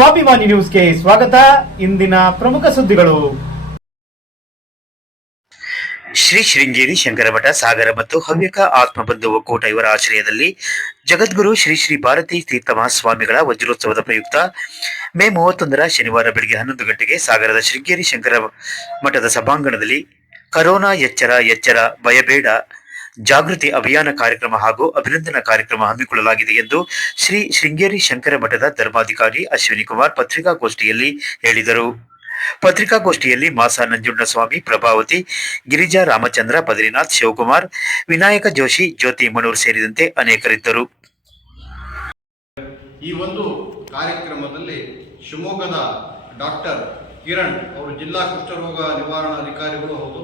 ಸ್ವಾಭಿಮಾನಿ ನ್ಯೂಸ್ಗೆ ಸ್ವಾಗತ. ಇಂದಿನ ಪ್ರಮುಖ ಸುದ್ದಿಗಳು. ಶ್ರೀ ಶೃಂಗೇರಿ ಶಂಕರಮಠ ಸಾಗರ ಮತ್ತು ಹವ್ಯಕ ಆತ್ಮಬಂಧು ಒಕ್ಕೂಟ ಇವರ ಆಶ್ರಯದಲ್ಲಿ ಜಗದ್ಗುರು ಶ್ರೀ ಶ್ರೀ ಭಾರತೀ ತೀರ್ಥ ಮಹಾಸ್ವಾಮಿಗಳ ವಜ್ರೋತ್ಸವದ ಪ್ರಯುಕ್ತ ಮೇ 31 ಶನಿವಾರ ಬೆಳಗ್ಗೆ 11 ಗಂಟೆಗೆ ಸಾಗರದ ಶೃಂಗೇರಿ ಶಂಕರ ಮಠದ ಸಭಾಂಗಣದಲ್ಲಿ ಕರೋನಾ ಎಚ್ಚರ ಎಚ್ಚರ ಭಯಬೇಡ ಜಾಗೃತಿ ಅಭಿಯಾನ ಕಾರ್ಯಕ್ರಮ ಹಾಗೂ ಅಭಿನಂದನಾ ಕಾರ್ಯಕ್ರಮ ಹಮ್ಮಿಕೊಳ್ಳಲಾಗಿದೆ ಎಂದು ಶ್ರೀ ಶೃಂಗೇರಿ ಶಂಕರ ಮಠದ ಧರ್ಮಾಧಿಕಾರಿ ಅಶ್ವಿನಿ ಕುಮಾರ್ ಪತ್ರಿಕಾಗೋಷ್ಠಿಯಲ್ಲಿ ಹೇಳಿದರು. ಪತ್ರಿಕಾಗೋಷ್ಠಿಯಲ್ಲಿ ಮಾಸ ನಂಜುಂಡಸ್ವಾಮಿ, ಪ್ರಭಾವತಿ, ಗಿರಿಜಾ ರಾಮಚಂದ್ರ, ಬದ್ರಿನಾಥ್, ಶಿವಕುಮಾರ್, ವಿನಾಯಕ ಜೋಶಿ, ಜ್ಯೋತಿ ಮಣೂರ್ ಸೇರಿದಂತೆ ಅನೇಕರಿದ್ದರು. ಈ ಒಂದು ಕಾರ್ಯಕ್ರಮದಲ್ಲಿ ಶಿವಮೊಗ್ಗದ ಡಾಕ್ಟರ್ ಕಿರಣ್ ಅವರು ಜಿಲ್ಲಾ ಕುಷ್ಠರೋಗ ನಿವಾರಣಾಧಿಕಾರಿಗಳು ಹೌದು,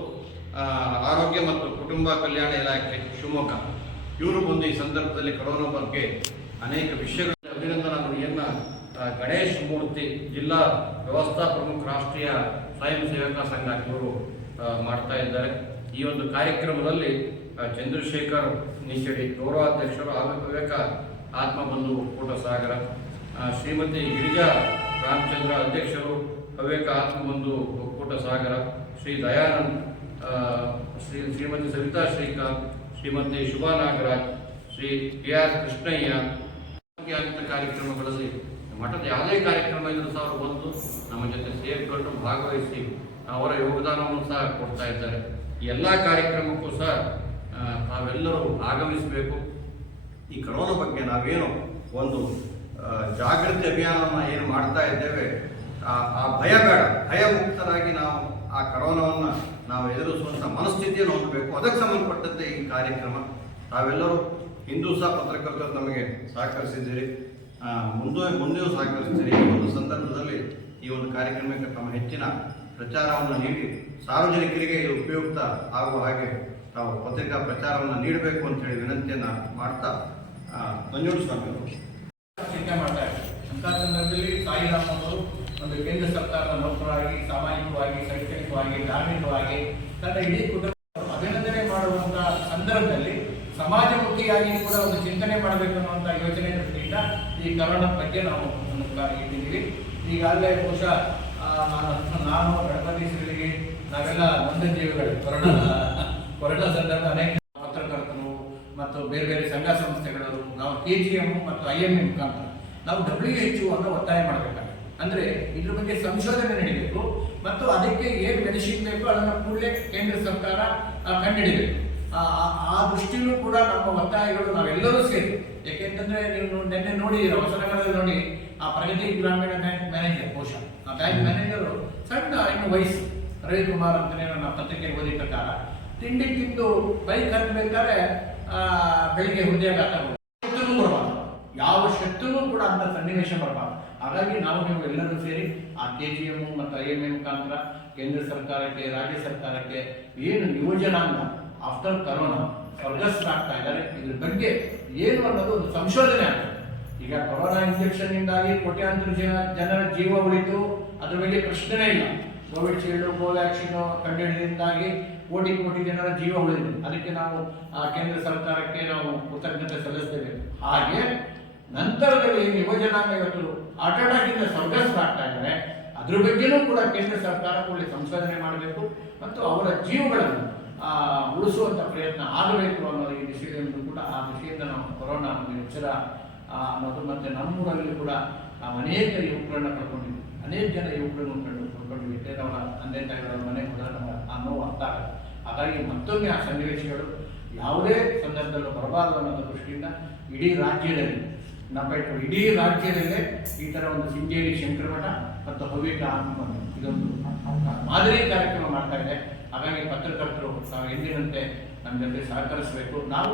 ಆರೋಗ್ಯ ಮತ್ತು ಕುಟುಂಬ ಕಲ್ಯಾಣ ಇಲಾಖೆ ಶಿವಮೊಗ್ಗ ಇವರು ಬಂದು ಈ ಸಂದರ್ಭದಲ್ಲಿ ಕೊರೋನಾ ಬಗ್ಗೆ ಅನೇಕ ವಿಷಯಗಳ ಅಭಿನಂದನಾ ನುಡಿಯನ್ನು ಗಣೇಶ್ ಮೂರ್ತಿ ಜಿಲ್ಲಾ ವ್ಯವಸ್ಥಾ ಪ್ರಮುಖ ರಾಷ್ಟ್ರೀಯ ಸ್ವಯಂ ಸೇವಕ ಸಂಘ ಇವರು ಮಾಡ್ತಾ ಇದ್ದಾರೆ. ಈ ಒಂದು ಕಾರ್ಯಕ್ರಮದಲ್ಲಿ ಚಂದ್ರಶೇಖರ್ ನಿಶೆಡಿ ಗೌರವಾಧ್ಯಕ್ಷರು ಹಾಗೂ ಹವ್ಯಕ ಆತ್ಮಬಂಧು ಒಕ್ಕೂಟ ಸಾಗರ, ಶ್ರೀಮತಿ ಗಿರಿಜಾ ರಾಮಚಂದ್ರ ಅಧ್ಯಕ್ಷರು ಹವ್ಯಕ ಆತ್ಮಬಂಧು ಒಕ್ಕೂಟ ಸಾಗರ, ಶ್ರೀ ದಯಾನಂದ್, ಶ್ರೀಮತಿ ಸವಿತಾ ಶ್ರೀಕಾಂತ್, ಶ್ರೀಮತಿ ಶುಭಾ ನಾಗರಾಜ್, ಶ್ರೀ ಕೆ.ಆರ್. ಕೃಷ್ಣಯ್ಯ ಕಾರ್ಯಕ್ರಮಗಳಲ್ಲಿ ಮಠದ ಯಾವುದೇ ಕಾರ್ಯಕ್ರಮ ಇದ್ರೂ ಸಹ ಅವರು ಬಂದು ನಮ್ಮ ಜೊತೆ ಸೇರಿಕೊಂಡು ಭಾಗವಹಿಸಿ ಅವರ ಯೋಗದಾನವನ್ನು ಸಹ ಕೊಡ್ತಾ ಇದ್ದಾರೆ. ಈ ಎಲ್ಲ ಕಾರ್ಯಕ್ರಮಕ್ಕೂ ಸಹ ನಾವೆಲ್ಲರೂ ಆಗಮಿಸಬೇಕು. ಈ ಕೊರೋನಾ ಬಗ್ಗೆ ನಾವೇನು ಒಂದು ಜಾಗೃತಿ ಅಭಿಯಾನವನ್ನು ಏನು ಮಾಡ್ತಾ ಇದ್ದೇವೆ, ಆ ಭಯ ಬೇಡ, ಭಯ ಮುಕ್ತರಾಗಿ ನಾವು ಆ ಕೊರೋನಾವನ್ನು ನಾವು ಎದುರಿಸುವಂಥ ಮನಸ್ಥಿತಿಯನ್ನು ಹೊಂದಬೇಕು. ಅದಕ್ಕೆ ಸಂಬಂಧಪಟ್ಟಂತೆ ಈ ಕಾರ್ಯಕ್ರಮ ತಾವೆಲ್ಲರೂ ಹಿಂದೂ ಸಹ ಪತ್ರಕರ್ತರು ನಮಗೆ ಸಹಕರಿಸಿದ್ದೀರಿ, ಮುಂದೆಯೂ ಸಹಕರಿಸಿದ್ದೀರಿ. ಈ ಒಂದು ಸಂದರ್ಭದಲ್ಲಿ ಈ ಒಂದು ಕಾರ್ಯಕ್ರಮಕ್ಕೆ ತಮ್ಮ ಹೆಚ್ಚಿನ ಪ್ರಚಾರವನ್ನು ನೀಡಿ ಸಾರ್ವಜನಿಕರಿಗೆ ಇದು ಉಪಯುಕ್ತ ಆಗುವ ಹಾಗೆ ತಾವು ಪತ್ರಿಕಾ ಪ್ರಚಾರವನ್ನು ನೀಡಬೇಕು ಅಂತೇಳಿ ವಿನಂತಿಯನ್ನು ಮಾಡ್ತಾ ನಂಜುಂಡಸ್ವಾಮಿ ಅವರು ಚಿಂತೆ ಮಾಡ್ತಾರೆ. ಅಂಥ ಸಂದರ್ಭದಲ್ಲಿ ಸಾಯಿರಾಮ್ ಅವರು ಒಂದು ಕೇಂದ್ರ ಸರ್ಕಾರದ ನೌಕರರಾಗಿ, ಸಾಮಾಜಿಕವಾಗಿ, ಶೈಕ್ಷಣಿಕವಾಗಿ, ಧಾರ್ಮಿಕವಾಗಿ ತನ್ನ ಇಡೀ ಕುಟುಂಬ ಅಭಿನಂದನೆ ಮಾಡುವಂಥ ಸಂದರ್ಭದಲ್ಲಿ ಸಮಾಜಮುಖಿಯಾಗಿ ಕೂಡ ಒಂದು ಚಿಂತನೆ ಮಾಡಬೇಕು ಅನ್ನುವಂಥ ಯೋಚನೆ ದೃಷ್ಟಿಯಿಂದ ಈ ಕರೋನಾ ಬಗ್ಗೆ ನಾವು ಇಟ್ಟಿದ್ದೀವಿ. ಈಗಾಗಲೇ ಬಹುಶಃ ನಾನು ಗಣಪತಿ ಶ್ರೀಗಳಿಗೆ ನಾವೆಲ್ಲ ನೊಂದ ಜೀವಿಗಳು ಕೊರೋನಾ ಸಂದರ್ಭ ಅನೇಕ ಪತ್ರಕರ್ತರು ಮತ್ತು ಬೇರೆ ಬೇರೆ ಸಂಘ ಸಂಸ್ಥೆಗಳು ನಾವು KGM ಮತ್ತು IMA ಮುಖಾಂತರ ನಾವು WHO ಅನ್ನು ಒತ್ತಾಯ ಮಾಡಬೇಕಾಗುತ್ತೆ. ಅಂದರೆ ಇದ್ರ ಬಗ್ಗೆ ಸಂಶೋಧನೆ ನಡೀಬೇಕು ಮತ್ತು ಅದಕ್ಕೆ ಏನು ಮೆಡಿಸಿನ್ ಬೇಕು ಅದನ್ನು ಕೂಡಲೇ ಕೇಂದ್ರ ಸರ್ಕಾರ ಕಂಡುಹಿಡಿಬೇಕು. ಆ ದೃಷ್ಟಿಯಲ್ಲೂ ಕೂಡ ನಮ್ಮ ಒತ್ತಾಯಗಳು ನಾವೆಲ್ಲರೂ ಸೇರಿ, ಯಾಕೆಂತಂದ್ರೆ ನೀವು ನಿನ್ನೆ ನೋಡಿದ್ದೀರ ಹೊಸನಗರದಲ್ಲಿ ನೋಡಿ, ಆ ಪ್ರಗತಿ ಗ್ರಾಮೀಣ ಬ್ಯಾಂಕ್ ಮ್ಯಾನೇಜರ್, ಬಹುಶಃ ಆ ಬ್ಯಾಂಕ್ ಮ್ಯಾನೇಜರು ಸಣ್ಣ ಇನ್ನು ವಯಸ್ಸು ರವಿಕುಮಾರ್ ಅಂತಲೇ ನನ್ನ ಪತ್ರಿಕೆ ಓದಿ ಪ್ರಕಾರ ತಿಂಡಿ ತಿಂದು ಬೈಕ್ ಹತ್ತಬೇಕಾದ್ರೆ ಬೆಳಿಗ್ಗೆ ಹೃದಯಾಘಾತ ಬರಬಾರ್ದು, ಯಾವ ಶತ್ರುನೂ ಕೂಡ ಅಂತ ಸನ್ನಿವೇಶ ಬರಬಾರ್ದು. ಹಾಗಾಗಿ ನೀವು ಎಲ್ಲರೂ ಸೇರಿ ಆ KGM ಮತ್ತು IMA ಮುಖಾಂತರ ಕೇಂದ್ರ ಸರ್ಕಾರಕ್ಕೆ, ರಾಜ್ಯ ಸರ್ಕಾರಕ್ಕೆ ಏನು ಯುವಜನಾಂಗ ಆಫ್ಟರ್ ಕರೋನಾ ಸ್ವರ್ಗಸ್ಥರಾಗ್ತಾ ಇದ್ದಾರೆ, ಇದ್ರ ಬಗ್ಗೆ ಏನು ಅನ್ನೋದು ಒಂದು ಸಂಶೋಧನೆ ಆಗ್ತದೆ. ಈಗ ಕೊರೋನಾ ಇಂಜೆಕ್ಷನ್ ಇಂದಾಗಿ ಕೋಟ್ಯಾಂತರ ಜನರ ಜೀವ ಉಳಿತು, ಅದ್ರ ಬಗ್ಗೆ ಪ್ರಶ್ನೆನೇ ಇಲ್ಲ. ಕೋವಿಶೀಲ್ಡ್, ಕೋವ್ಯಾಕ್ಸಿನ್ ಕಂಡುಹಿಡಿದಿಂದಾಗಿ ಕೋಟಿ ಕೋಟಿ ಜನರ ಜೀವ ಉಳಿದಿದೆ. ಅದಕ್ಕೆ ನಾವು ಕೇಂದ್ರ ಸರ್ಕಾರಕ್ಕೆ ನಾವು ಕೃತಜ್ಞತೆ ಸಲ್ಲಿಸ್ತೇವೆ. ಹಾಗೆ ನಂತರದಲ್ಲಿ ಯುವಜನಾಂಗ ಇವತ್ತು ಆಟಾಡಾಗಿಂದ ಸ್ವರ್ಗಸ್ಥರಾಗ್ತಾ ಇದ್ದಾರೆ, ಅದ್ರ ಬಗ್ಗೆನೂ ಕೂಡ ಕೇಂದ್ರ ಸರ್ಕಾರ ಕೂಡಲೇ ಸಂಶೋಧನೆ ಮಾಡಬೇಕು ಮತ್ತು ಅವರ ಜೀವಗಳನ್ನು ಉಳಿಸುವಂಥ ಪ್ರಯತ್ನ ಆಗಬೇಕು ಅನ್ನೋದು ಈ ದಿಶೆಯಲ್ಲಿ ಕೂಡ ಆ ದಿಶೆಯಿಂದ ನಾವು ಕೊರೋನಾ ಎಚ್ಚರ ಅನ್ನೋದು. ಮತ್ತು ನಮ್ಮೂರಲ್ಲಿ ಕೂಡ ನಾವು ಅನೇಕ ಯುವಕರನ್ನು ಕಳ್ಕೊಂಡಿದ್ವಿ, ಅನೇಕ ಜನ ಯುವಕರನ್ನು ಕಳ್ಕೊಂಡಿದ್ವಿ. ಅವರ ತಂದೆ ತಾಯಿಗಳ ಮನೆ ಕೂಡ ನಮ್ಮ ಆ ನೋವು ಅರ್ಥ ಆಗುತ್ತೆ. ಹಾಗಾಗಿ ಮತ್ತೊಮ್ಮೆ ಆ ಸನ್ನಿವೇಶಗಳು ಯಾವುದೇ ಸಂದರ್ಭದಲ್ಲೂ ಬರಬಾರದು ಅನ್ನೋದ್ರ ದೃಷ್ಟಿಯಿಂದ ಇಡೀ ರಾಜ್ಯದಲ್ಲಿ ಇಡೀ ರಾಜ್ಯದಲ್ಲೇ ಈ ಥರ ಒಂದು ಶೃಂಗೇರಿ ಶಂಕರಮಠ ಮತ್ತು ಹವ್ಯಕ ಆತ್ಮಬಂಧು ಇದೊಂದು ಮಾದರಿ ಕಾರ್ಯಕ್ರಮ ಮಾಡ್ತಾ ಇದೆ. ಹಾಗಾಗಿ ಪತ್ರಕರ್ತರು ತಾವು ಎಂದಿನಂತೆ ನಮ್ಮ ಜೊತೆ ಸಹಕರಿಸಬೇಕು. ನಾವು